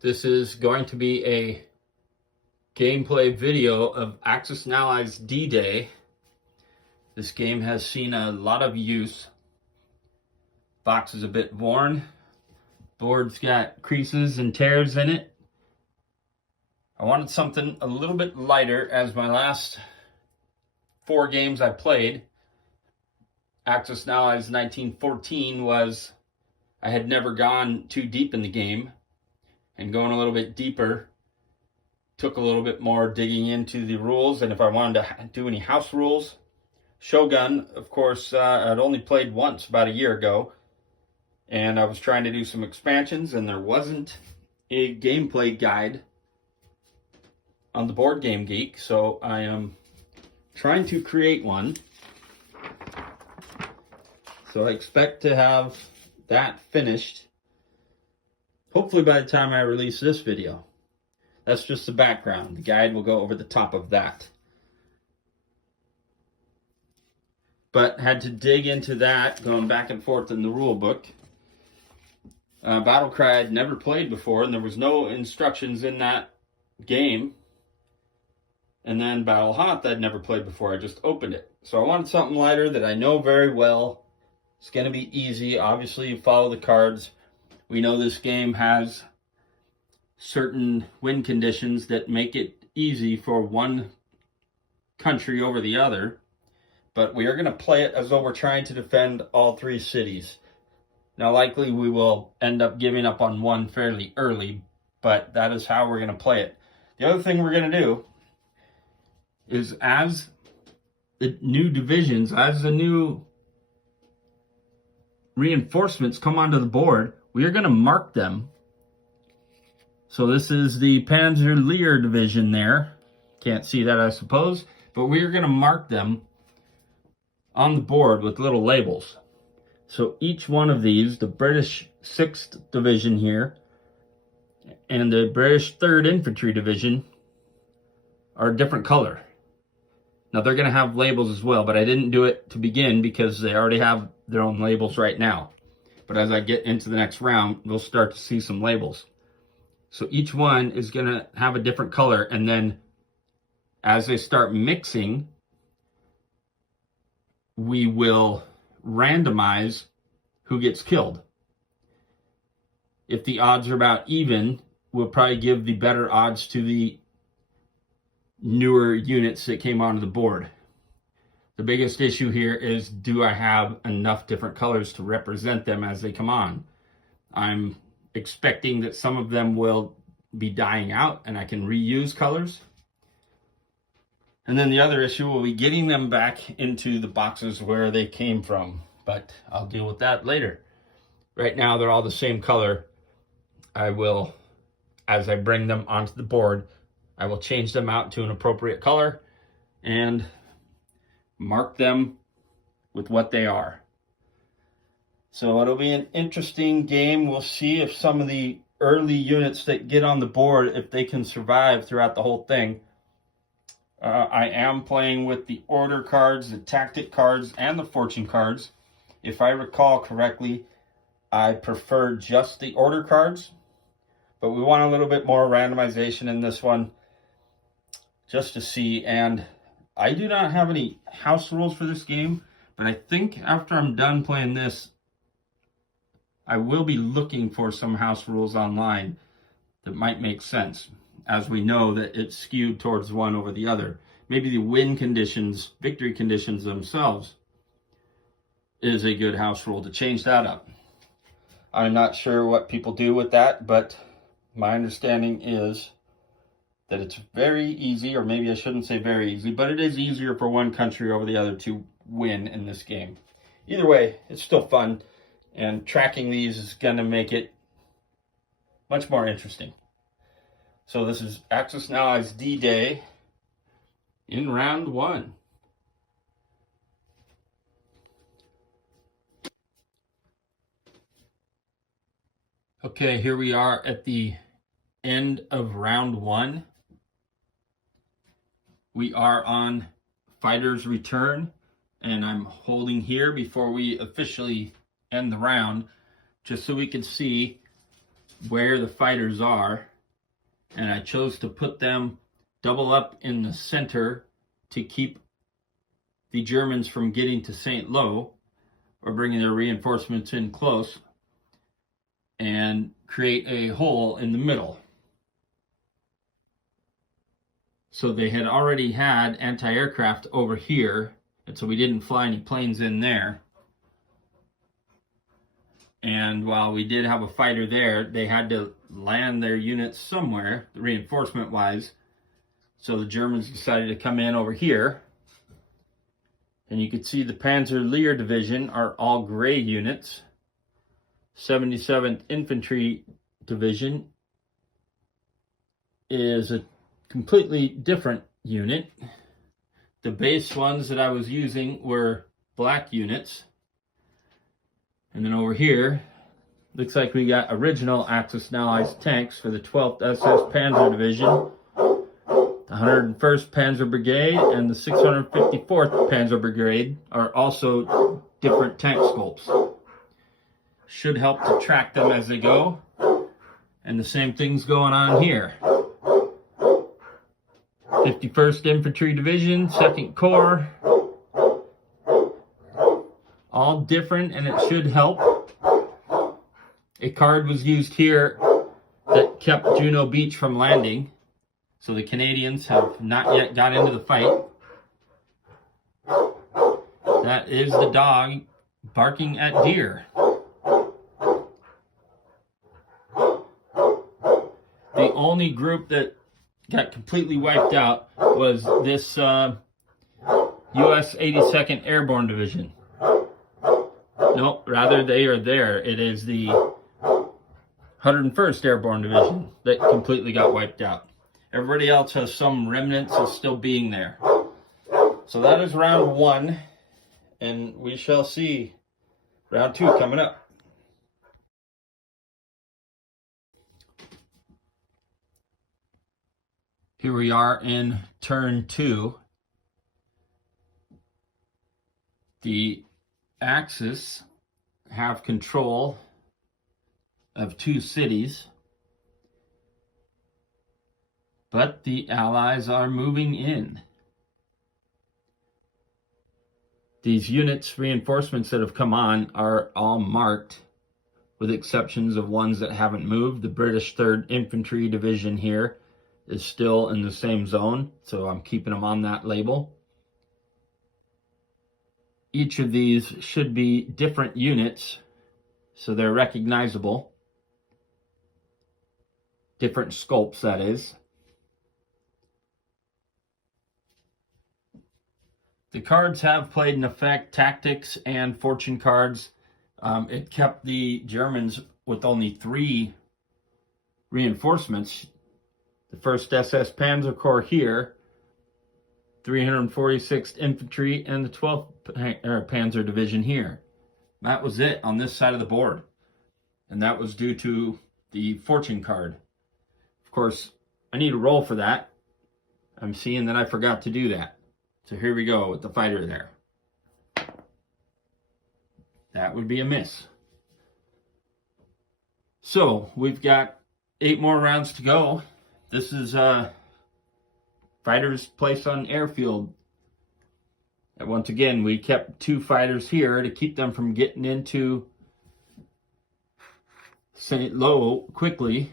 This is going to be a gameplay video of Axis and Allies D-Day. This game has seen a lot of use. Box is a bit worn. Board's got creases and tears in it. I wanted something a little bit lighter, as my last 4 games I played, Axis and Allies 1914, was I had never gone too deep in the game. And going a little bit deeper took a little bit more digging into the rules, and if I wanted to do any house rules. Shogun, of course, I'd only played once about a year ago, and I was trying to do some expansions, and there wasn't a gameplay guide on the Board Game Geek, so I am trying to create one. So I expect to have that finished hopefully by the time I release this video. That's just the background. The guide will go over the top of that. But had to dig into that, going back and forth in the rule book. Battlecry I'd never played before, and there was no instructions in that game. And then Battle Hot that I'd never played before, I just opened it. So I wanted something lighter that I know very well. It's going to be easy. Obviously, you follow the cards. We know this game has certain win conditions that make it easy for one country over the other, but we are going to play it as though we're trying to defend all 3 cities. Now, likely we will end up giving up on one fairly early, but that is how we're going to play it. The other thing we're going to do is, as the new divisions, as the new reinforcements come onto the board, we are going to mark them. So this is the Panzer-Lehr division there. Can't see that, I suppose. But we are going to mark them on the board with little labels. So each one of these, the British 6th Division here and the British 3rd Infantry Division, are a different color. Now they're going to have labels as well, but I didn't do it to begin because they already have their own labels right now. But as I get into the next round, we'll start to see some labels. So each one is going to have a different color, and then as they start mixing, we will randomize who gets killed. If the odds are about even, we'll probably give the better odds to the newer units that came onto the board. The biggest issue here is, do I have enough different colors to represent them as they come on? I'm expecting that some of them will be dying out and I can reuse colors. And then the other issue will be getting them back into the boxes where they came from, but I'll deal with that later. Right now they're all the same color. I will, as I bring them onto the board, I will change them out to an appropriate color and mark them with what they are. So it'll be an interesting game. We'll see if some of the early units that get on the board, if they can survive throughout the whole thing. I am playing with the order cards, the tactic cards, and the fortune cards. If I recall correctly, I prefer just the order cards, but we want a little bit more randomization in this one just to see. And I do not have any house rules for this game, but I think after I'm done playing this, I will be looking for some house rules online that might make sense, as we know that it's skewed towards one over the other. Maybe the win conditions, victory conditions themselves, is a good house rule to change that up. I'm not sure what people do with that, but my understanding is that it's very easy, or maybe I shouldn't say very easy, but it is easier for one country over the other to win in this game. Either way, it's still fun, and tracking these is going to make it much more interesting. So this is Axis and Allies D-Day in round 1. Okay, here we are at the end of round 1. We are on Fighter's Return, and I'm holding here before we officially end the round, just so we can see where the fighters are, and I chose to put them double up in the center to keep the Germans from getting to St. Lo or bringing their reinforcements in close, and create a hole in the middle. So they had already had anti-aircraft over here, and so we didn't fly any planes in there. And while we did have a fighter there, they had to land their units somewhere, reinforcement-wise. So the Germans decided to come in over here. And you can see the Panzer Lehr Division are all gray units. 77th Infantry Division is a completely different unit. The base ones that I was using were black units. And then over here, looks like we got original Axis and Allies tanks for the 12th SS Panzer Division, the 101st Panzer Brigade, and the 654th Panzer Brigade are also different tank sculpts. Should help to track them as they go. And the same thing's going on here. 51st Infantry Division, 2nd Corps. All different, and it should help. A card was used here that kept Juno Beach from landing. So the Canadians have not yet got into the fight. That is the dog barking at deer. The only group that got completely wiped out was this US 82nd Airborne Division. No, rather they are there. It is the 101st Airborne Division that completely got wiped out. Everybody else has some remnants of still being there. So that is round 1, and we shall see round 2 coming up. Here we are in turn 2. The Axis have control of 2 cities, but the Allies are moving in. These units, reinforcements that have come on, are all marked, with exceptions of ones that haven't moved. The British 3rd Infantry Division here is still in the same zone, so I'm keeping them on that label. Each of these should be different units, so they're recognizable. Different sculpts, that is. The cards have played an effect, tactics and fortune cards. It kept the Germans with only 3 reinforcements. The 1st SS Panzer Corps here, 346th Infantry, and the 12th Panzer Division here. That was it on this side of the board. And that was due to the fortune card. Of course, I need a roll for that. I'm seeing that I forgot to do that. So here we go with the fighter there. That would be a miss. So we've got 8 more rounds to go. This is fighters placed on airfield. And once again, we kept 2 fighters here to keep them from getting into St. Lo quickly,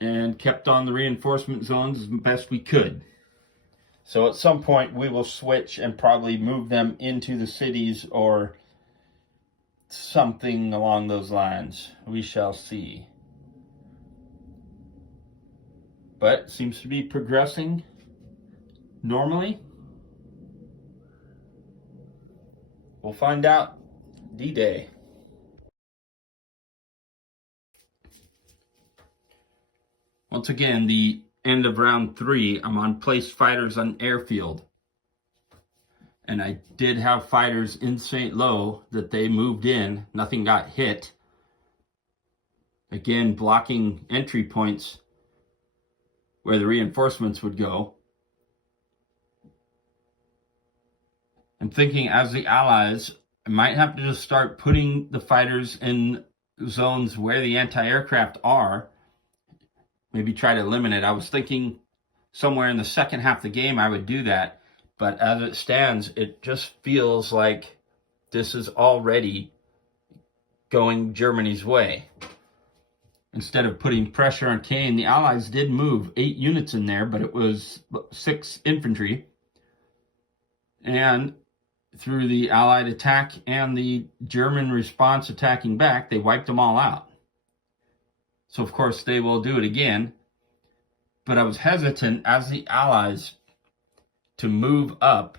and kept on the reinforcement zones as best we could. So at some point we will switch and probably move them into the cities or something along those lines. We shall see. But it seems to be progressing normally. We'll find out D-Day. Once again, the end of round 3, I'm on placed fighters on airfield. And I did have fighters in St. Lo that they moved in. Nothing got hit. Again, blocking entry points where the reinforcements would go. I'm thinking as the Allies, I might have to just start putting the fighters in zones where the anti-aircraft are, maybe try to eliminate. I was thinking somewhere in the second half of the game I would do that, but as it stands, it just feels like this is already going Germany's way. Instead of putting pressure on Kane, the Allies did move 8 units in there, but it was 6 infantry. And through the Allied attack and the German response attacking back, they wiped them all out. So, of course, they will do it again. But I was hesitant as the Allies to move up,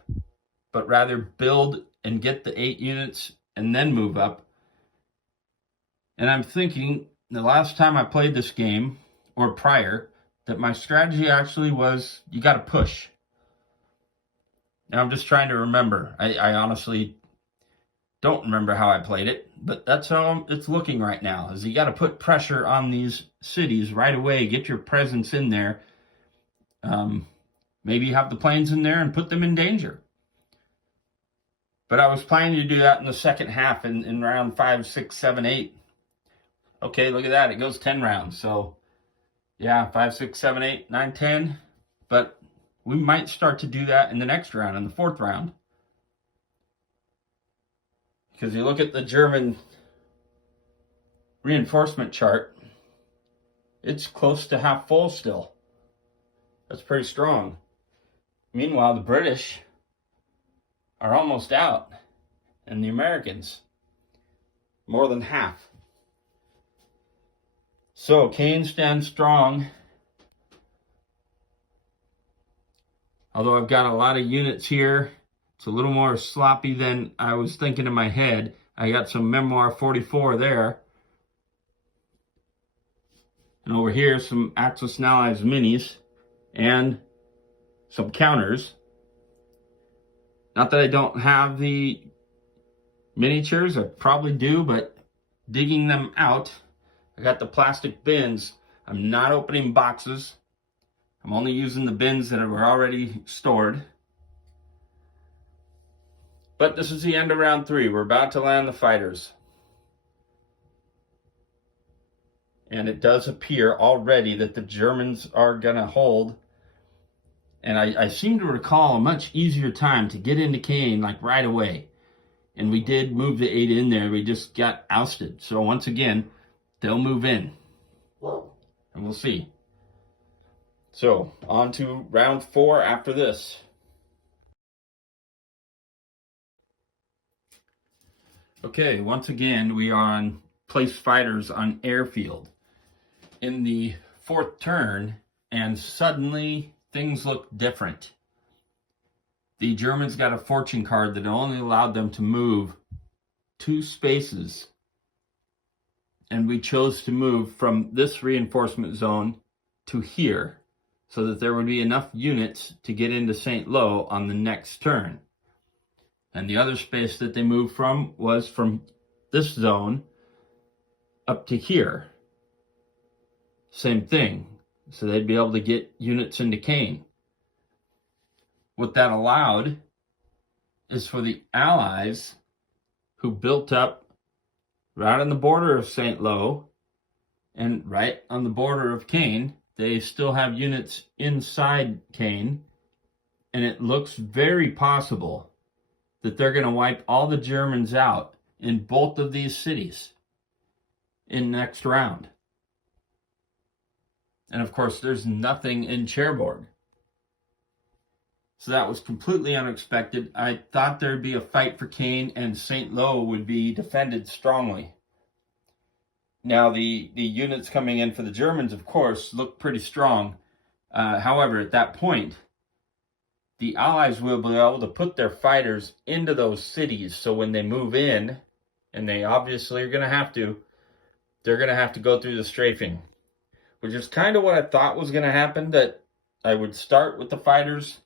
but rather build and get the 8 units and then move up. And I'm thinking the last time I played this game, or prior, that my strategy actually was you got to push. And I'm just trying to remember. I honestly don't remember how I played it, but that's how it's looking right now, is you got to put pressure on these cities right away, get your presence in there. Maybe have the planes in there and put them in danger. But I was planning to do that in the second half in round 5, 6, 7, 8. Okay, look at that. It goes 10 rounds. So, yeah, 5, 6, 7, 8, 9, 10. But we might start to do that in the next round, in the 4th round. Because you look at the German reinforcement chart, it's close to half full still. That's pretty strong. Meanwhile, the British are almost out, and the Americans more than half. So Kane stands strong. Although I've got a lot of units here, it's a little more sloppy than I was thinking in my head. I got some Memoir 44 there. And over here, some Axis and Allies minis and some counters. Not that I don't have the miniatures, I probably do, but digging them out, I got the plastic bins. I'm not opening boxes. I'm only using the bins that were already stored. But this is the end of round 3. We're about to land the fighters. And it does appear already that the Germans are going to hold. And I seem to recall a much easier time to get into Kane, like right away. And we did move the 8 in there. We just got ousted. So once again, they'll move in. And we'll see. So, on to round 4 after this. Okay, once again, we are on place fighters on airfield. In the 4th turn, and suddenly things look different. The Germans got a fortune card that only allowed them to move 2 spaces. And we chose to move from this reinforcement zone to here, so that there would be enough units to get into St. Lo on the next turn. And the other space that they moved from was from this zone up to here. Same thing. So they'd be able to get units into Kane. What that allowed is for the Allies, who built up right on the border of St. Lo and right on the border of Kane, they still have units inside Kane, and it looks very possible that they're going to wipe all the Germans out in both of these cities in next round. And of course, there's nothing in Cherbourg. So that was completely unexpected. I thought there'd be a fight for Kane and St. Lo would be defended strongly. Now, the units coming in for the Germans, of course, look pretty strong. However, at that point, the Allies will be able to put their fighters into those cities. So when they move in, and they obviously are going to have to, they're going to have to go through the strafing. Which is kind of what I thought was going to happen, that I would start with the fighters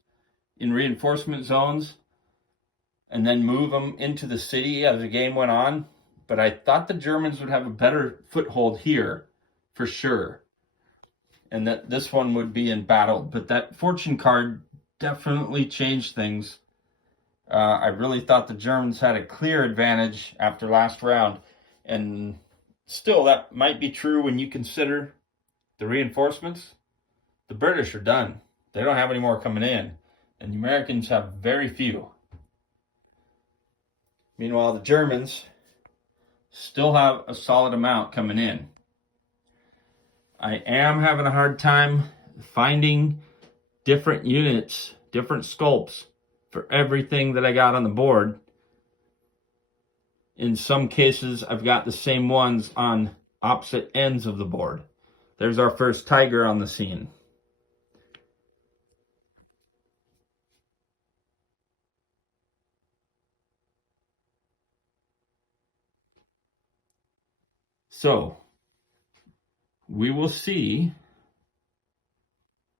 in reinforcement zones and then move them into the city as the game went on. But I thought the Germans would have a better foothold here, for sure. And that this one would be in battle. But that fortune card definitely changed things. I really thought the Germans had a clear advantage after last round. And still, that might be true when you consider the reinforcements. The British are done. They don't have any more coming in, and the Americans have very few. Meanwhile, the Germans still have a solid amount coming in. I am having a hard time finding different units, different sculpts for everything that I got on the board. In some cases, I've got the same ones on opposite ends of the board. There's our first tiger on the scene. So, we will see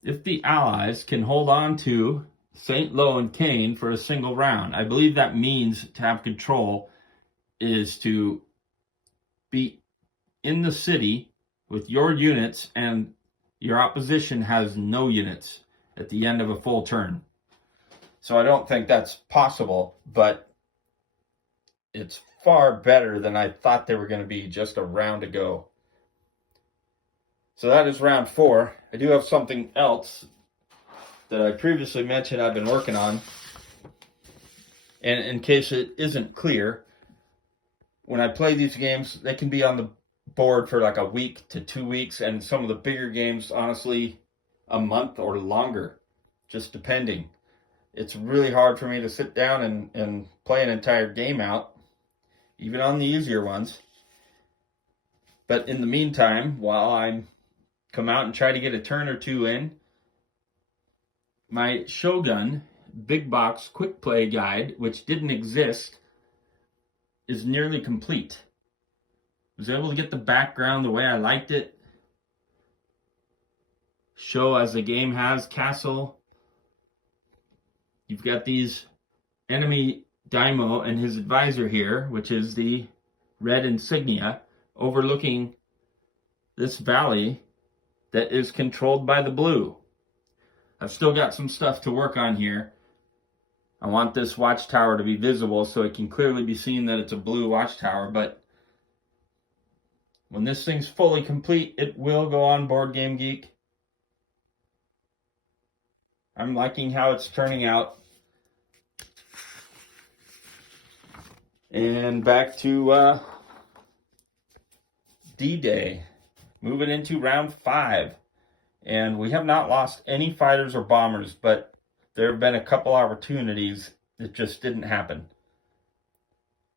if the Allies can hold on to St. Lo and Caen for a single round. I believe that means to have control is to be in the city with your units and your opposition has no units at the end of a full turn. So I don't think that's possible, but it's far better than I thought they were going to be just a round ago. So that is round 4. I do have something else that I previously mentioned I've been working on. And in case it isn't clear, when I play these games, they can be on the board for like a week to 2 weeks, and some of the bigger games, honestly, a month or longer, just depending. It's really hard for me to sit down and play an entire game out, even on the easier ones. But in the meantime, while I come out and try to get a turn or two in, my Shogun Big Box Quick Play Guide, which didn't exist, is nearly complete. I was able to get the background the way I liked it. Show as the game has castle. You've got these enemy daimyo and his advisor here, which is the red insignia, overlooking this valley that is controlled by the blue. I've still got some stuff to work on here. I want this watchtower to be visible so it can clearly be seen that it's a blue watchtower, but when this thing's fully complete, it will go on Board Game Geek. I'm liking how it's turning out. And back to D-Day. Moving into round 5. And we have not lost any fighters or bombers, but there have been a couple opportunities that just didn't happen.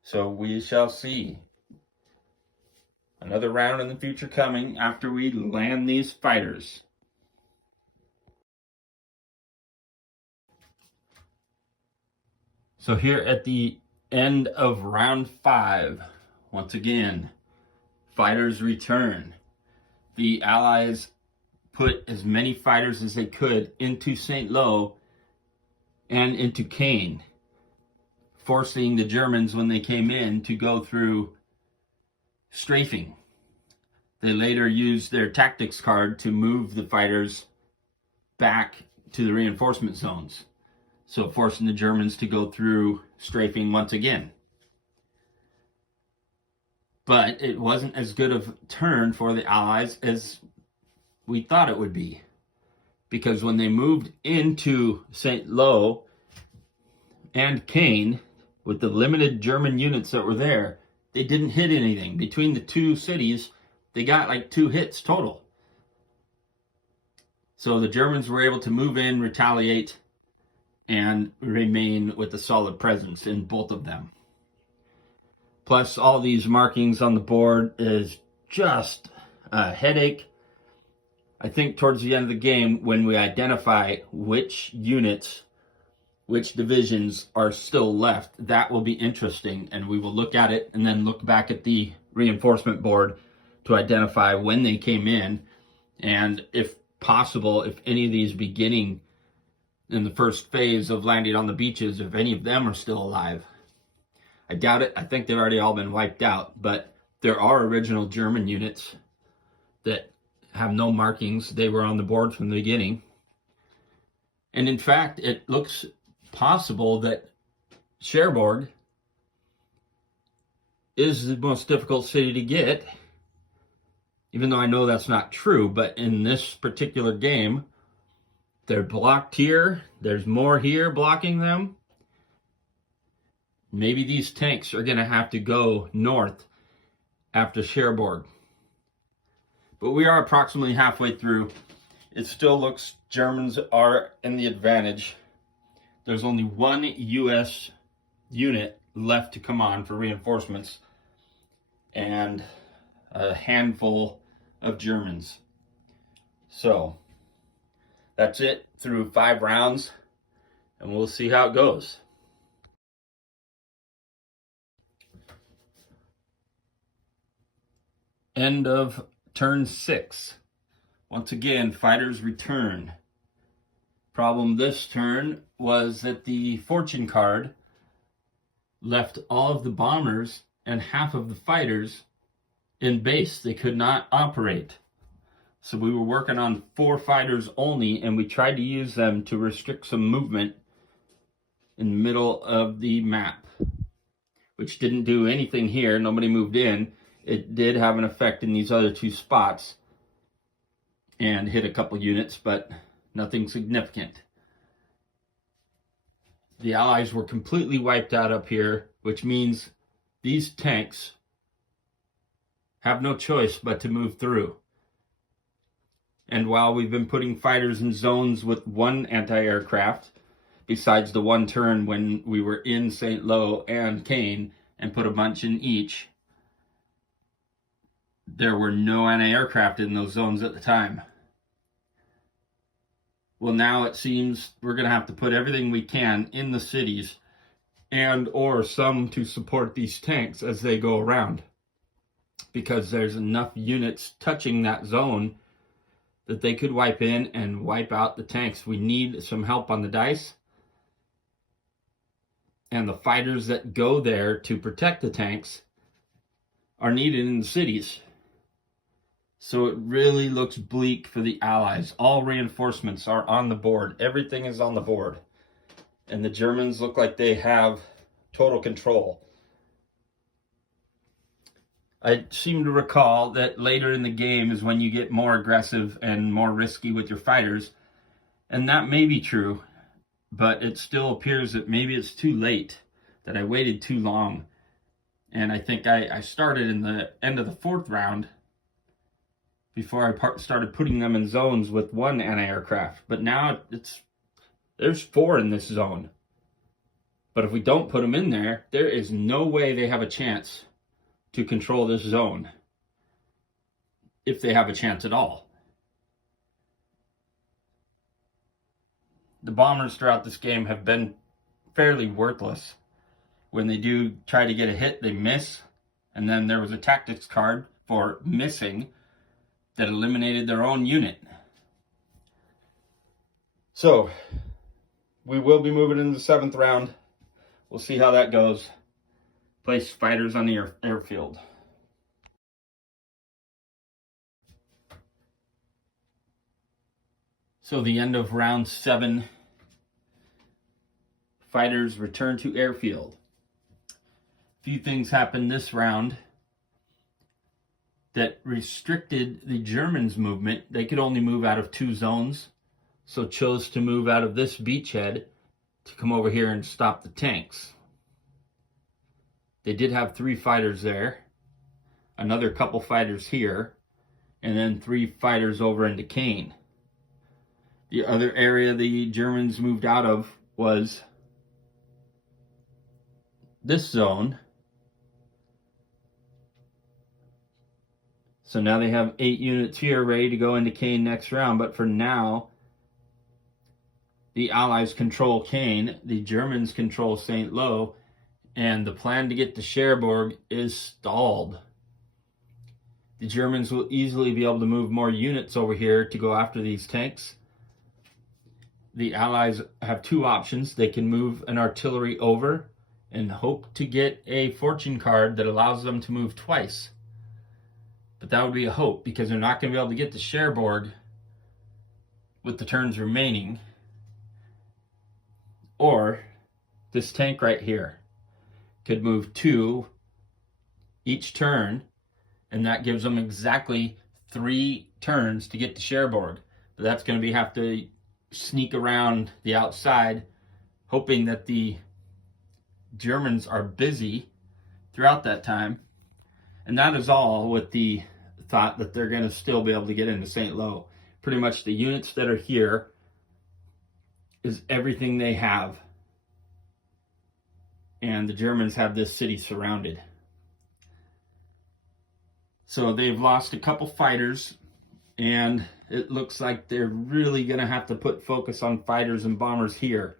So we shall see. Another round in the future coming after we land these fighters. So here at the end of round 5, once again, fighters return. The Allies put as many fighters as they could into St. Lo and into Caen, forcing the Germans, when they came in, to go through strafing. They later used their tactics card to move the fighters back to the reinforcement zones, so forcing the Germans to go through strafing once again. But it wasn't as good of a turn for the Allies as we thought it would be, because when they moved into St. Lo and Caen, with the limited German units that were there, they didn't hit anything. Between the two cities, they got like 2 hits total. So the Germans were able to move in, retaliate, and remain with a solid presence in both of them. Plus, all these markings on the board is just a headache. I think towards the end of the game, when we identify which units, which divisions are still left, that will be interesting, and we will look at it and then look back at the reinforcement board to identify when they came in, and if possible, if any of these beginning in the first phase of landing on the beaches, if any of them are still alive. I doubt it. I think they've already all been wiped out, but there are original German units that have no markings. They were on the board from the beginning. And in fact, it looks possible that Cherbourg is the most difficult city to get, even though I know that's not true. But in this particular game, they're blocked here. There's more here blocking them. Maybe these tanks are going to have to go north after Cherbourg. But we are approximately halfway through. It still looks Germans are in the advantage. There's only one U.S. unit left to come on for reinforcements, and a handful of Germans. So that's it through 5 rounds, and we'll see how it goes. End of turn 6. Once again, fighters return. Problem this turn was that the fortune card left all of the bombers and half of the fighters in base. They could not operate. So we were working on 4 fighters only, and we tried to use them to restrict some movement in the middle of the map, which didn't do anything here. Nobody moved in. It did have an effect in these other 2 spots and hit a couple units, but nothing significant. The Allies were completely wiped out up here, which means these tanks have no choice but to move through. And while we've been putting fighters in zones with 1 anti-aircraft, besides the 1 turn when we were in St. Lo and Caen and put a bunch in each, there were no anti-aircraft in those zones at the time. Well, now it seems we're going to have to put everything we can in the cities, and or some to support these tanks as they go around, because there's enough units touching that zone that they could wipe in and wipe out the tanks. We need some help on the dice, and the fighters that go there to protect the tanks are needed in the cities. So it really looks bleak for the Allies. All reinforcements are on the board. Everything is on the board. And the Germans look like they have total control. I seem to recall that later in the game is when you get more aggressive and more risky with your fighters. And that may be true, but it still appears that maybe it's too late, that I waited too long. And I think I started in the end of the 4th round before I started putting them in zones with 1 anti-aircraft. But now there's 4 in this zone. But if we don't put them in there, there is no way they have a chance to control this zone, if they have a chance at all. The bombers throughout this game have been fairly worthless. When they do try to get a hit, they miss. And then there was a tactics card for missing that eliminated their own unit. So we will be moving into the 7th round. We'll see how that goes. Place fighters on the airfield. So the end of round 7, fighters return to airfield. A few things happened this round that restricted the Germans' movement. They could only move out of 2 zones, so chose to move out of this beachhead to come over here and stop the tanks. They did have 3 fighters there, another couple fighters here, and then 3 fighters over into Caen. The other area the Germans moved out of was this zone. So now they have 8 units here ready to go into Caen next round. But for now, the Allies control Caen, the Germans control St. Lo, and the plan to get to Cherbourg is stalled. The Germans will easily be able to move more units over here to go after these tanks. The Allies have 2 options. They can move an artillery over and hope to get a fortune card that allows them to move twice. But that would be a hope, because they're not going to be able to get to Cherbourg with the turns remaining. Or this tank right here could move 2 each turn, and that gives them exactly 3 turns to get to Cherbourg. But that's going to have to sneak around the outside, hoping that the Germans are busy throughout that time. And that is all with the thought that they're going to still be able to get into St. Lo. Pretty much the units that are here is everything they have. And the Germans have this city surrounded. So they've lost a couple fighters, and it looks like they're really going to have to put focus on fighters and bombers here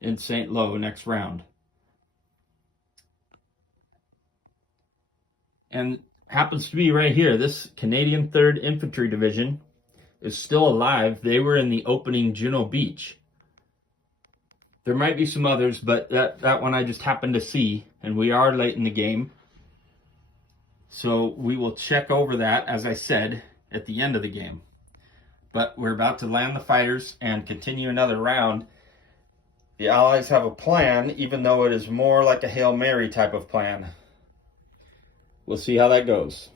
in St. Lo next round. And happens to be right here, this Canadian 3rd Infantry Division is still alive. They were in the opening Juno Beach. There might be some others, but that one I just happened to see, and we are late in the game. So we will check over that, as I said, at the end of the game. But we're about to land the fighters and continue another round. The Allies have a plan, even though it is more like a Hail Mary type of plan. We'll see how that goes.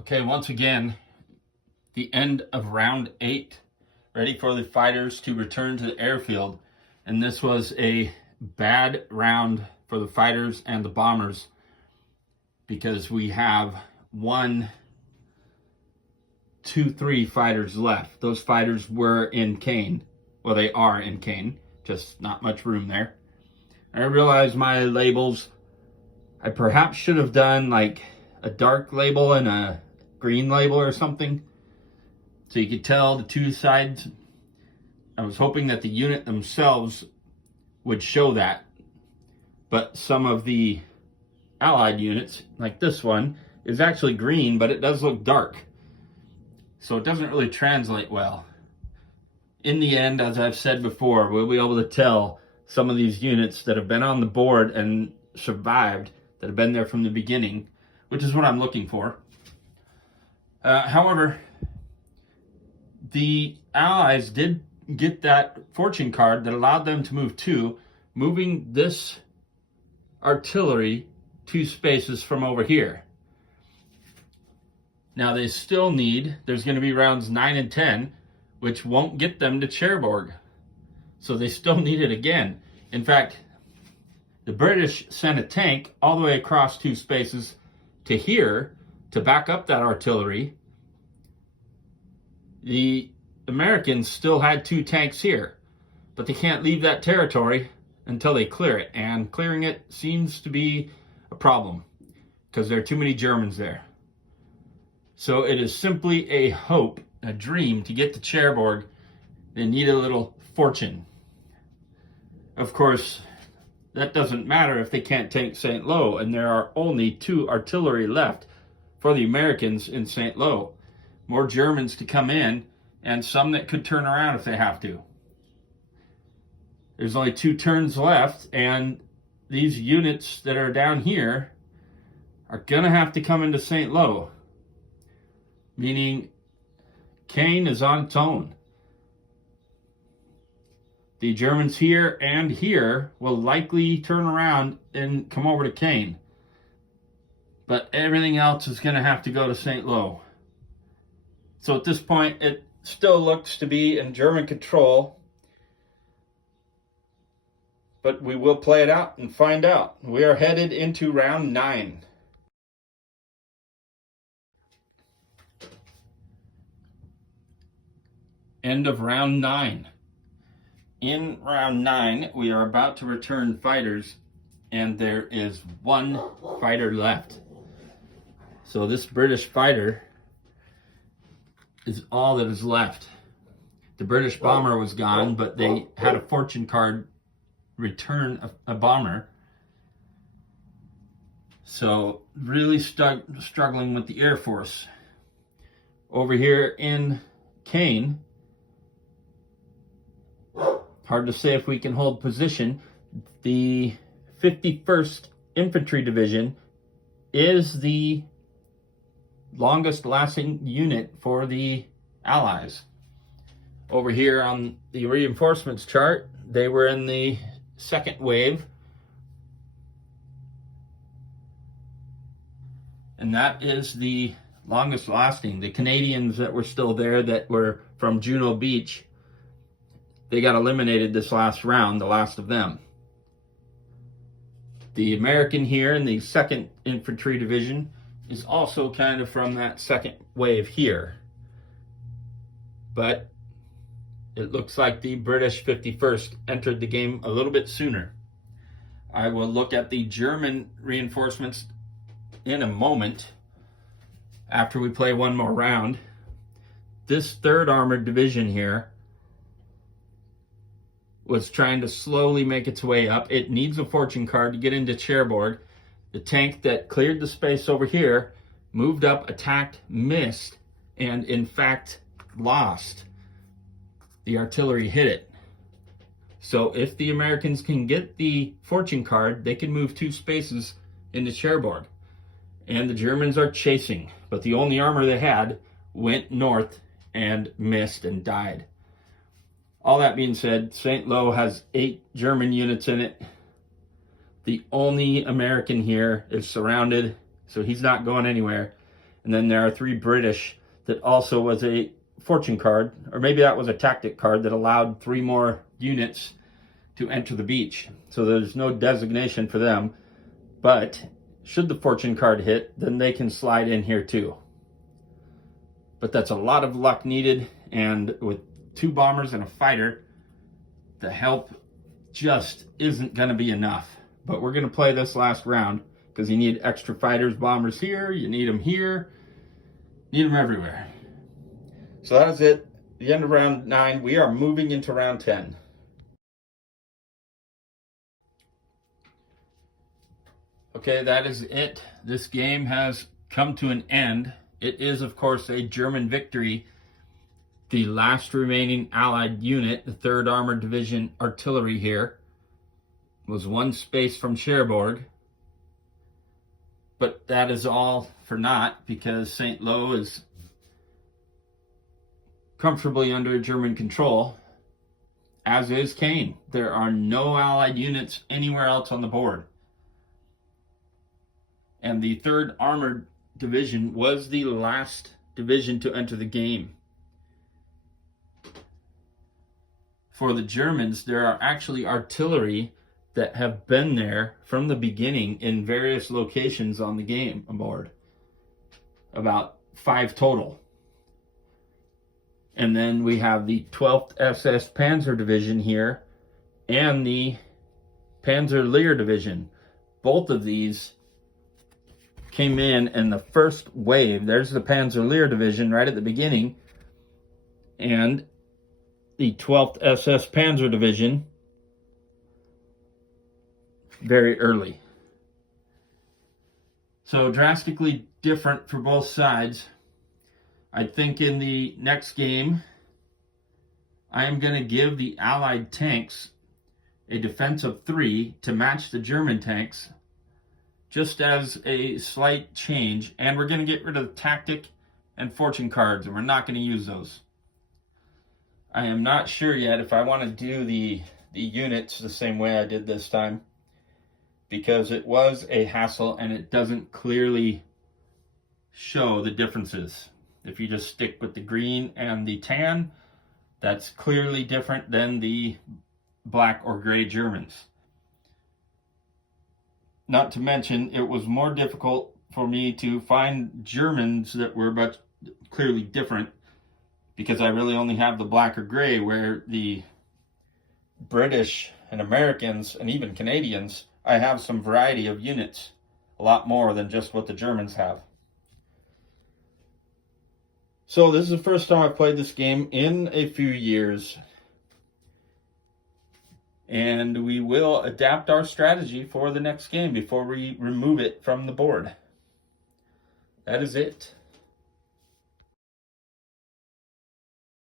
Okay, once again, the end of round 8. Ready for the fighters to return to the airfield. And this was a bad round for the fighters and the bombers, because we have 1, 2, 3 fighters left. Those fighters were in Caen. Well, they are in Caen, just not much room there. I realize my labels, I perhaps should have done like a dark label and a green label or something, so you could tell the two sides. I was hoping that the unit themselves would show that, but some of the Allied units, like this one, is actually green, but it does look dark, so it doesn't really translate well. In the end, as I've said before, we'll be able to tell some of these units that have been on the board and survived, that have been there from the beginning, which is what I'm looking for. However, the Allies did get that fortune card that allowed them to move 2, moving this artillery 2 spaces from over here. Now they still need, there's going to be rounds 9 and 10, which won't get them to Cherbourg. So they still need it again. In fact, the British sent a tank all the way across 2 spaces to here to back up that artillery. The Americans still had 2 tanks here, but they can't leave that territory until they clear it. And clearing it seems to be a problem because there are too many Germans there. So it is simply a hope, a dream to get to Cherbourg. They need a little fortune. Of course, that doesn't matter if they can't take St. Lo, and there are only 2 artillery left for the Americans in St. Lo. More Germans to come in, and some that could turn around if they have to. There's only 2 turns left, and these units that are down here are going to have to come into St. Lo, meaning Caen is on its own. The Germans here and here will likely turn around and come over to Caen. But everything else is going to have to go to St. Lo. So at this point, it still looks to be in German control. But we will play it out and find out. We are headed into round 9. End of round 9. In round 9, we are about to return fighters, and there is 1 fighter left. So this British fighter is all that is left. The British bomber was gone, but they had a fortune card return a bomber. So really struggling with the Air Force. Over here in Caen, hard to say if we can hold position. The 51st Infantry Division is the longest lasting unit for the Allies. Over here on the reinforcements chart, they were in the 2nd wave. And that is the longest lasting. The Canadians that were still there, that were from Juno Beach, they got eliminated this last round, the last of them. The American here in the 2nd Infantry Division is also kind of from that second wave here. But it looks like the British 51st entered the game a little bit sooner. I will look at the German reinforcements in a moment after we play one more round. This 3rd Armored Division here was trying to slowly make its way up. It needs a fortune card to get into Cherbourg. The tank that cleared the space over here moved up, attacked, missed, and in fact lost. The artillery hit it. So if the Americans can get the fortune card, they can move 2 spaces into Cherbourg. And the Germans are chasing, but the only armor they had went north and missed and died. All that being said, St. Lo has 8 German units in it. The only American here is surrounded, so he's not going anywhere. And then there are 3 British that also was a fortune card, or maybe that was a tactic card that allowed 3 more units to enter the beach. So there's no designation for them, but should the fortune card hit, then they can slide in here too. But that's a lot of luck needed, and with 2 bombers and a fighter, the help just isn't going to be enough. But we're going to play this last round because you need extra fighters, bombers here, you need them here, need them everywhere. So that is it. The end of round 9. We are moving into round 10. Okay, that is it. This game has come to an end. It is, of course, a German victory. The last remaining Allied unit, the 3rd Armored Division Artillery here, was 1 space from Cherbourg. But that is all for naught, because St. Lo is comfortably under German control, as is Caen. There are no Allied units anywhere else on the board. And the 3rd Armored Division was the last division to enter the game. For the Germans, there are actually artillery that have been there from the beginning in various locations on the game board. About 5 total. And then we have the 12th SS Panzer Division here and the Panzer Lehr Division. Both of these came in the first wave. There's the Panzer Lehr Division right at the beginning, and the 12th SS Panzer Division very early. So drastically different for both sides. I think in the next game, I am going to give the Allied tanks a defense of 3 to match the German tanks, just as a slight change. And we're going to get rid of the tactic and fortune cards, and we're not going to use those. I am not sure yet if I want to do the units the same way I did this time, because it was a hassle and it doesn't clearly show the differences. If you just stick with the green and the tan, that's clearly different than the black or gray Germans. Not to mention, it was more difficult for me to find Germans that were but clearly different, because I really only have the black or gray, where the British and Americans and even Canadians, I have some variety of units, a lot more than just what the Germans have. So this is the first time I've played this game in a few years, and we will adapt our strategy for the next game before we remove it from the board. That is it.